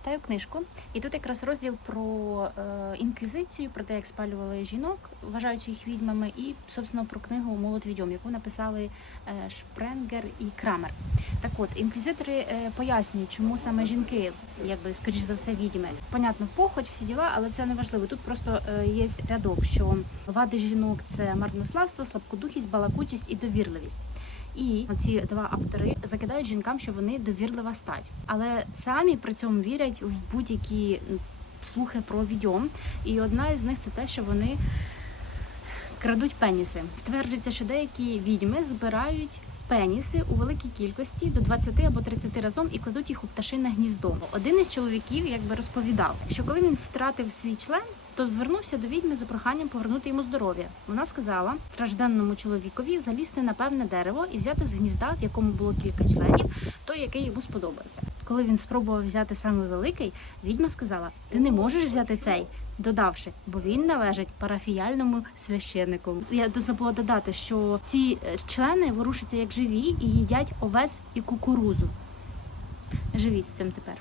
читаю книжку, і тут якраз розділ про е, інквізицію, про те, як спалювали жінок, вважаючи їх відьмами, і собственно про книгу Молот відьом, яку написали е, Шпренгер і Крамер. Так от, інквізитори е, пояснюють, чому саме жінки, якби скоріш за все, відьми. Понятно, похоть, всі діла, але це не важливо. Тут просто е, є рядок, що вади жінок це марнославство, слабкодухість, балакучість і довірливість. І ці два автори закидають жінкам, що вони довірлива стать, але самі при цьому вірять в будь-які слухи про відьом. І одна із них це те, що вони крадуть пеніси. Стверджується, що деякі відьми збирають. Пеніси у великій кількості до 20 або 30 разом і кладуть їх у пташине гніздо. Один із чоловіків якби розповідав, що коли він втратив свій член, то звернувся до відьми за проханням повернути йому здоров'я. Вона сказала стражденному чоловікові залізти на певне дерево і взяти з гнізда, в якому було кілька членів, той, який йому сподобається. Коли він спробував взяти саме великий, відьма сказала: Ти не можеш взяти цей. Додавши, бо він належить парафіяльному священнику. Я забула додати, що ці е, члени ворушаться як живі і їдять овес і кукурузу. Живіть з цим тепер.